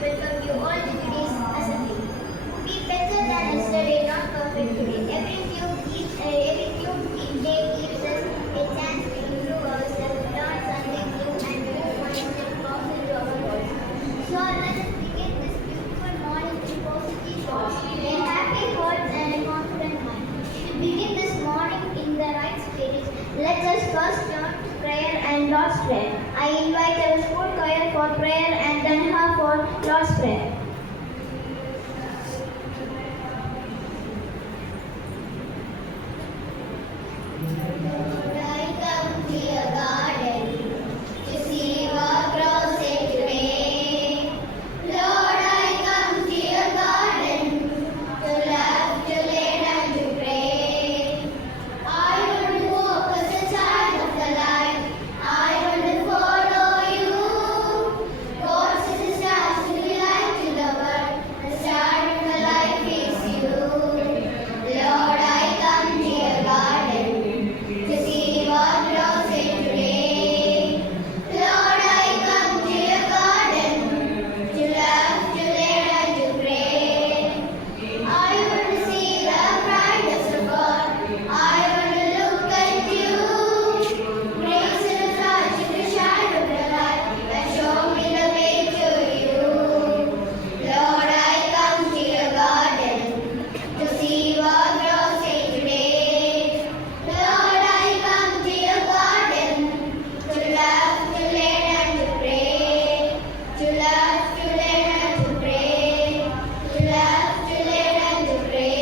welcome you all to today's assembly. Be better than yesterday, not perfect today. Every new day gives us a chance to improve ourselves, learn something new, and move one step closer to our goals. So let us begin this beautiful morning with positive thoughts, a happy heart, and a confident mind. To begin this morning in the right spirit, let us first turn to prayer and Lord's Prayer. I invite our school choir for prayer and then her for Lord's Prayer. I come to your garden to see what grows there today. Lord, I come to your garden to love, to learn and to pray. I want to walk as a child of the light. I want to follow you. God is the stars to be light to the world. The star of the life is you. Lord, I come to your garden to see what grows there today. Lord, I come to your garden to love, to learn and to pray. I want to see the brightness of God. I want to look at you. Grace and touch in the shadow of the light and show me the way to you. Lord, I come to your garden to see what grows there today. Lord, I come to your garden to love, to learn and to pray. To love, to learn and to pray. To love, to learn and to pray.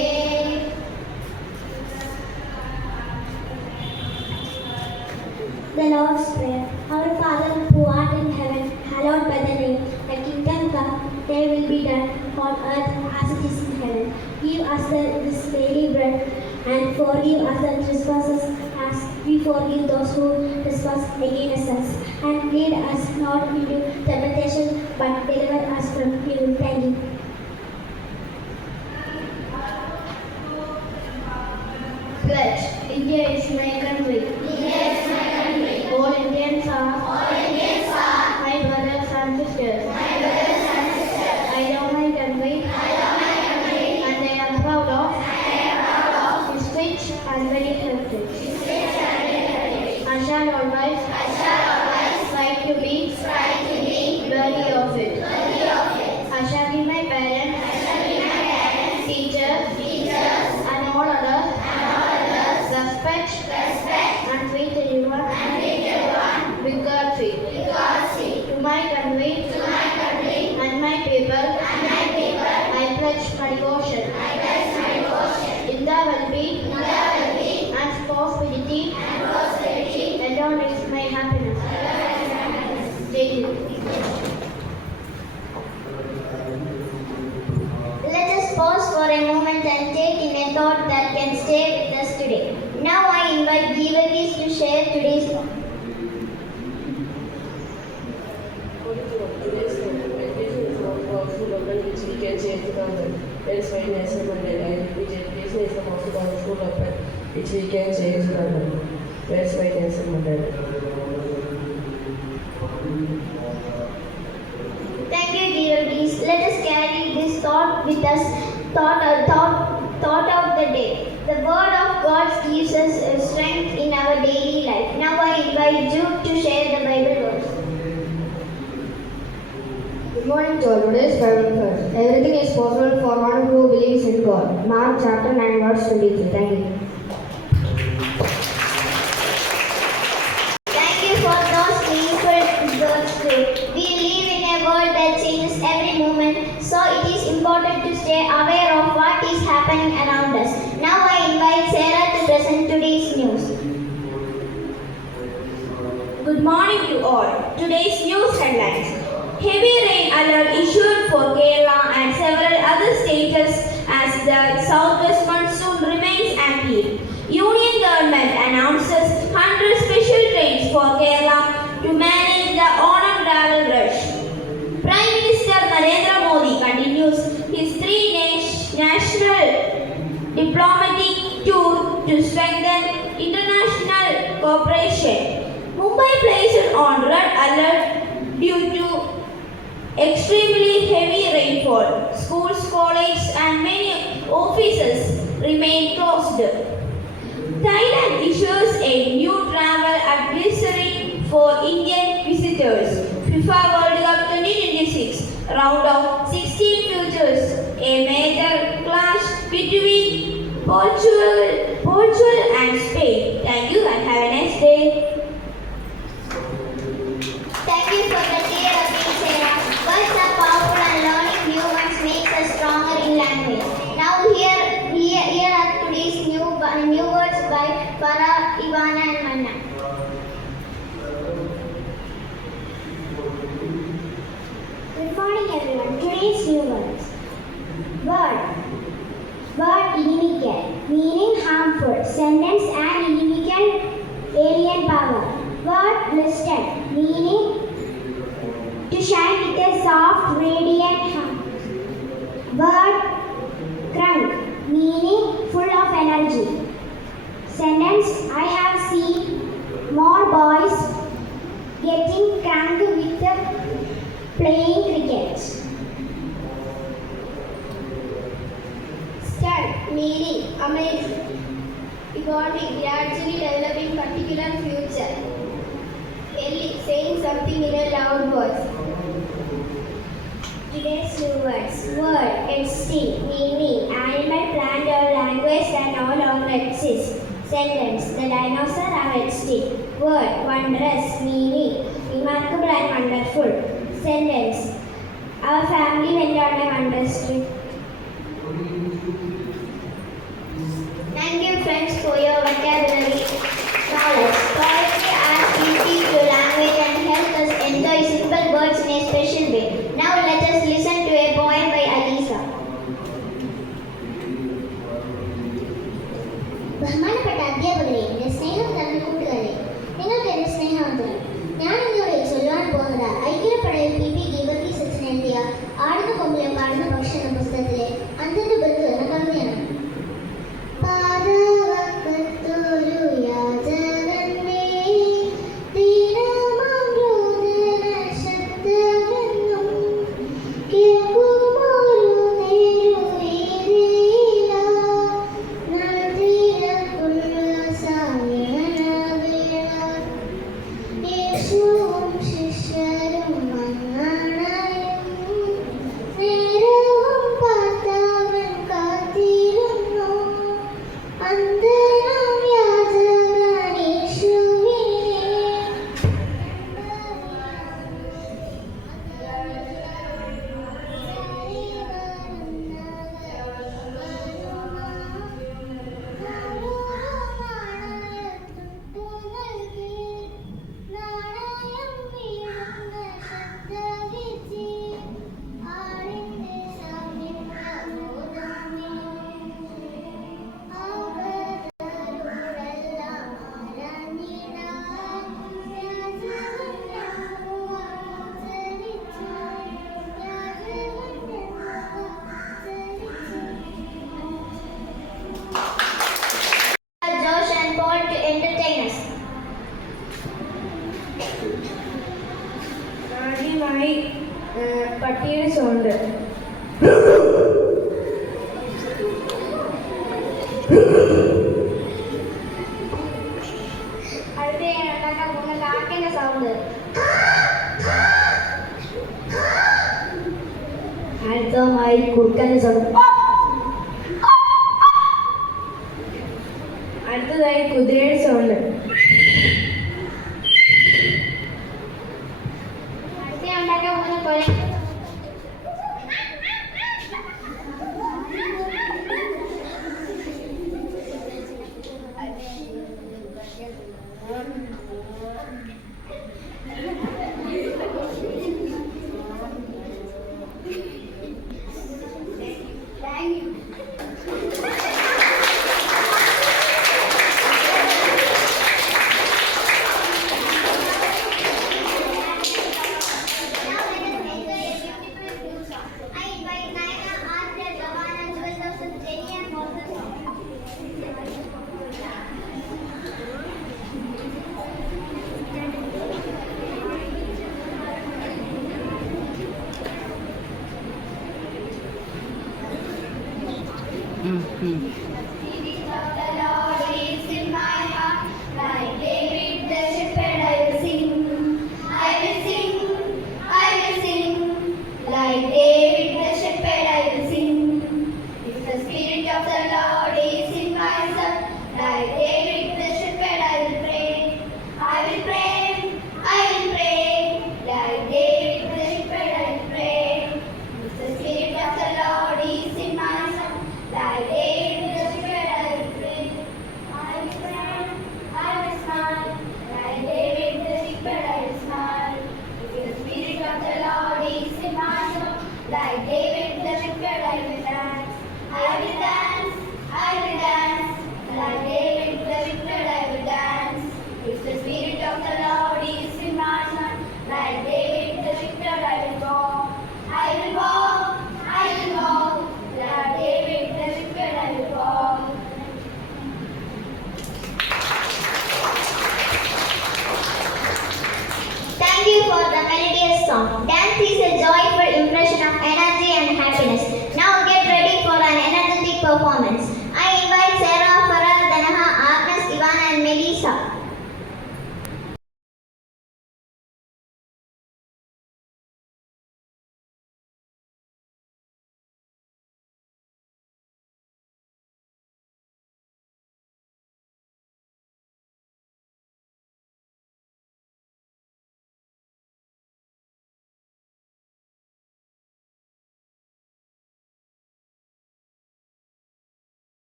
The Lord's Prayer. Our Father who art in heaven, hallowed by the name. Thy kingdom come, thy will be done on earth as it is in heaven. Give us this daily bread and forgive us our trespasses as we forgive those who trespass against us. And lead us not into temptation, but deliver us from evil. Thank you. Pledge. India is my country. India is my country. All Indians are. All Indians are. My brothers and sisters. My brothers and sisters. I love my country. I love my country. And I am proud of. And I am proud of. Its rich and very heritage. Its rich and very heritage. I shall always. I shall always. Strive to be. Strive to be. Worthy of it. Worthy of it. I shall be my parents. I shall be my parents. Teachers. Teachers. And all others. Respect and treat everyone with courtesy. To my country and my people, I pledge my devotion. In the well-being and prosperity alone is my happiness. Thank you. Let us pause for a moment and take in a thought that can stay with us today. Now I invite Givergis to share today's thought. Education is one powerful weapon which we can change the government. That is why Nelson Mandela, which education is the most powerful weapon which we can change the government. That's why Nelson Mandela. Thank you, Givergis. Let us carry this thought with us, thought of the day. The Word of God gives us strength in our daily life. Now I invite Jude to share the Bible verse. Good morning to all. Today's Bible verse. Everything is possible for one who believes in God. Mark chapter 9 verse 23. Thank you. Thank you for those meaningful words too. We live in a world that changes every moment, so it is important to stay aware of what is happening around us. Now I invite Sarah to present today's news. Good morning to all. Today's news headlines. Heavy rain alert issued for Kerala and several other states as the southwest monsoon remains active. Union government announces 100 special trains for Kerala to manage the Onam travel rush. Prime Minister Narendra Modi continues his national diplomatic tour to strengthen international cooperation. Mumbai placed on red alert due to extremely heavy involved. Schools, colleges, and many offices remain closed. Thailand issues a new travel advisory for Indian visitors. FIFA World Cup 2026 round of 16 futures. A major clash between Portugal and Spain. Thank you and have a nice day. Thank you for the clear update, Sarah. Words are powerful and learning new ones makes us stronger in language. Now here are today's new words by Farah, Ivana and Manna. Good morning everyone. Today's new words. Word inimical, meaning harmful. Sentence and inimical, alien power. Word listed, meaning to shine with a soft, radiant hand. Word crunk, meaning full of energy. Sentence, I have seen more boys getting cranked with playing cricket. Stud, meaning amazing, evolving, gradually developing particular future. Ellie, saying something in a loud voice. Today's new words. Word, extinct, meaning animal, plant or language that no longer exists. Sentence, the dinosaurs are extinct. Word, wondrous, meaning remarkable and wonderful. Sentence, our family went on a wondrous trip. Thank you friends for your vocabulary knowledge. Poetry adds beauty to language and helps us enjoy simple words in a special way. Now let us listen to a poem by Alisa. ബഹുമാനപ്പെട്ട അധ്യാപകരെ, എൻ്റെ സ്നേഹം തന്ന കൂട്ടുകാരെ, നിങ്ങൾക്ക് എൻ്റെ സ്നേഹവന്ദനം. ഞാൻ ഇന്നിവിടെ ചൊല്ലുവാൻ പോകുന്നത് ഐക്യപ്പടയിൽ PP ഗീവർഗീസ് അച്ഛൻ എഴുതിയ ആടുന്ന കൊമ്പിലെ പാടുന്ന പക്ഷി എന്ന പുസ്തകത്തിലെ അന്ത്യന്റെ ബന്ധു എന്ന കവിതയാണ്. പാദവക്കത്തൊരു യാചകന്റെ ദീനമമൃദന ശബ്ദമെന്നും കേൾക്കുമൊരു തെരുവീതിയില നൽതിരക്കുള്ള സായണവേള യേശുവും ശിഷ്യരും വന്നണയും നേരവും പാർത്തവൻ കാത്തിരുന്നു അന്തരം യാചകൻ യേശുവിനെ Josh and Paul to entertain us. ആദ്യമായി പട്ടിയുടെ സൗണ്ട്. അടുത്തയായി ഉണ്ടാക്കാൻ പോകുന്ന കാക്കയുടെ സൗണ്ട്. അടുത്തതുമായി കുറുക്കൻ്റെ സൗണ്ട്. അടുത്തതായി കുതിരയുടെ സൗണ്ട്. അടുത്തയായി ഉണ്ടാക്കാൻ പോകുന്ന കൊലയുടെ sound. Thank you. Now let us enjoy ഉം, ഉം.